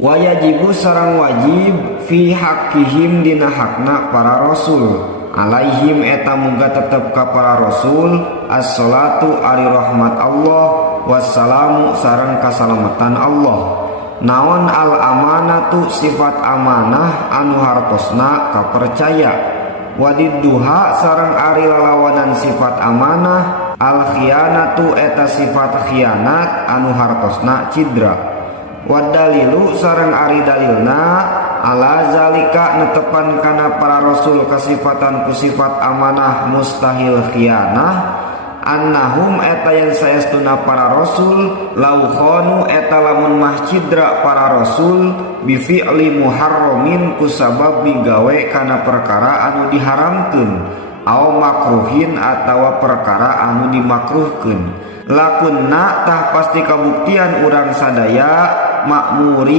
Wayajibu sareng wajib fi haqqihim dina hakna para rasul alaihim eta muga tetep ka para rasul as-salatu ari rahmat Allah wassalamu sareng kasalamatan Allah. Naon al amanatu sifat amanah anu hartosna kapercaya. Wadidduha sareng ari lalawanan sifat amanah al khianatu eta sifat khianat anu hartosna cidra. Wadalilu sareng ari dalilna ala zalika netepan kana para rasul kasifatan ku sifat amanah mustahil khianah annahum eta yang saestuna para rasul lau khanu eta lamun mah cidra para rasul bi fi'li muharramin ku sabab digawe kana perkara anu diharamkeun au makruhin atawa perkara anu dimakruhkeun lakunna tah pasti kabuktian urang sadaya makmuri